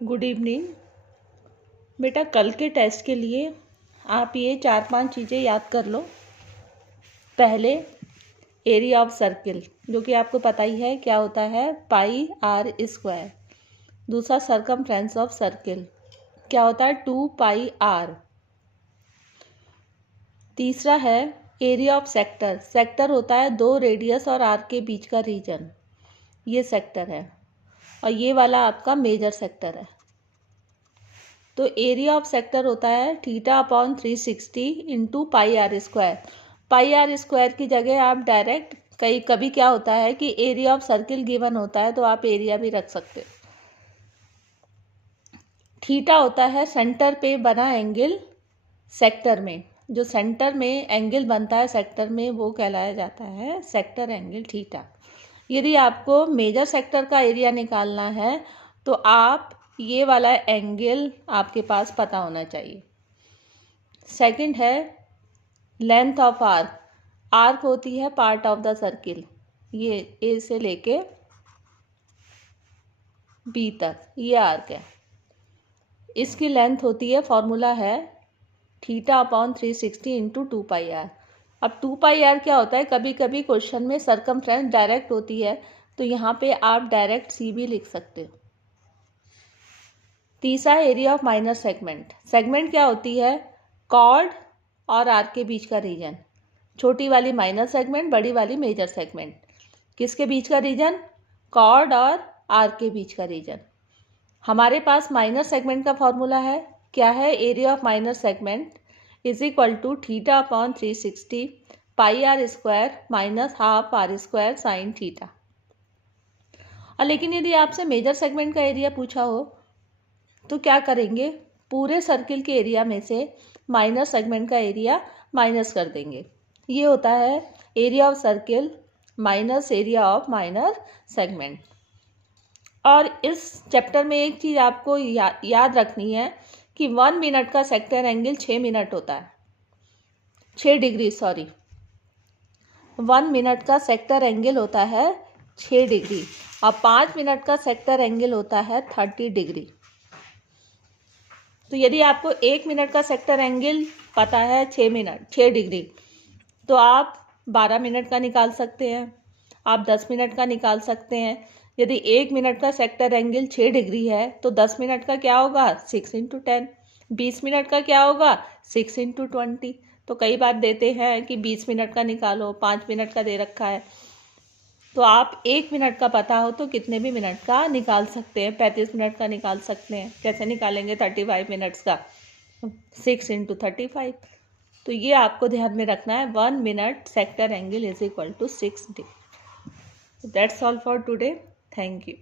Good evening बेटा। कल के टेस्ट के लिए आप ये 4-5 चीज़ें याद कर लो। पहले एरिया ऑफ सर्किल, जो कि आपको पता ही है क्या होता है, पाई आर स्क्वायर। दूसरा सर्कमफ्रेंस ऑफ सर्किल, क्या होता है, 2 पाई आर। तीसरा है एरिया ऑफ सेक्टर। सेक्टर होता है 2 रेडियस और आर के बीच का रीजन, ये सेक्टर है। और ये वाला आपका मेजर सेक्टर है। तो एरिया ऑफ सेक्टर होता है θ/360 into pi r square. Pi r square की जगह आप डायरेक्ट कभी क्या होता है कि एरिया ऑफ सर्किल गिवन होता है तो आप एरिया भी रख सकते हो। थीटा होता है सेंटर पे बना एंगल सेक्टर में, जो सेंटर में एंगल बनता है सेक्टर में वो कहलाया जाता है सेक्टर एंगल थीटा। यदि आपको मेजर सेक्टर का एरिया निकालना है तो आप ये वाला एंगल आपके पास पता होना चाहिए। सेकंड है लेंथ ऑफ आर्क। आर्क होती है पार्ट ऑफ द सर्किल, ये ए से लेके बी तक, ये आर्क है। इसकी लेंथ होती है, फॉर्मूला है θ/360 इंटू 2 पाई आर। अब 2 पाई आर क्या होता है, कभी कभी क्वेश्चन में सर्कमफ्रेंस डायरेक्ट होती है तो यहाँ पे आप डायरेक्ट सी भी लिख सकते हो। तीसरा area of minor segment. Segment क्या होती है, कॉर्ड और आर्क के बीच का रीजन। छोटी वाली माइनर सेगमेंट, बड़ी वाली मेजर सेगमेंट। किसके बीच का रीजन, कॉर्ड और आर्क के बीच का रीजन। हमारे पास माइनर सेगमेंट का फॉर्मूला है, क्या है, area of minor segment is equal to θ/360 pi r square minus half r square sine theta. और लेकिन यदि आपसे मेजर सेगमेंट का एरिया पूछा हो तो क्या करेंगे, पूरे सर्किल के एरिया में से माइनर सेगमेंट का एरिया माइनस कर देंगे। ये होता है area of circle minus area of minor segment. और इस चैप्टर में एक चीज़ आपको याद रखनी है कि 1 मिनट का सेक्टर एंगल 6 मिनट होता है, 6 डिग्री, सॉरी। 1 मिनट का सेक्टर एंगल होता है 6 डिग्री और 5 मिनट का सेक्टर एंगल होता है 30 डिग्री। तो यदि आपको 1 मिनट का सेक्टर एंगल पता है 6 डिग्री, तो आप 12 मिनट का निकाल सकते हैं, आप 10 मिनट का निकाल सकते हैं। यदि 1 मिनट का सेक्टर एंगल 6 डिग्री है तो 10 मिनट का क्या होगा, 6 इंटू 10। 20 मिनट का क्या होगा, 6 इंटू 20। तो कई बार देते हैं कि 20 मिनट का निकालो, 5 मिनट का दे रखा है, तो आप 1 मिनट का पता हो तो कितने भी मिनट का निकाल सकते हैं, 35 मिनट का निकाल सकते हैं। कैसे निकालेंगे, 35 मिनट्स का 6 इंटू 35। तो ये आपको ध्यान में रखना है, 1 minute sector angle is equal to 6 degree. That's all for today. Thank you.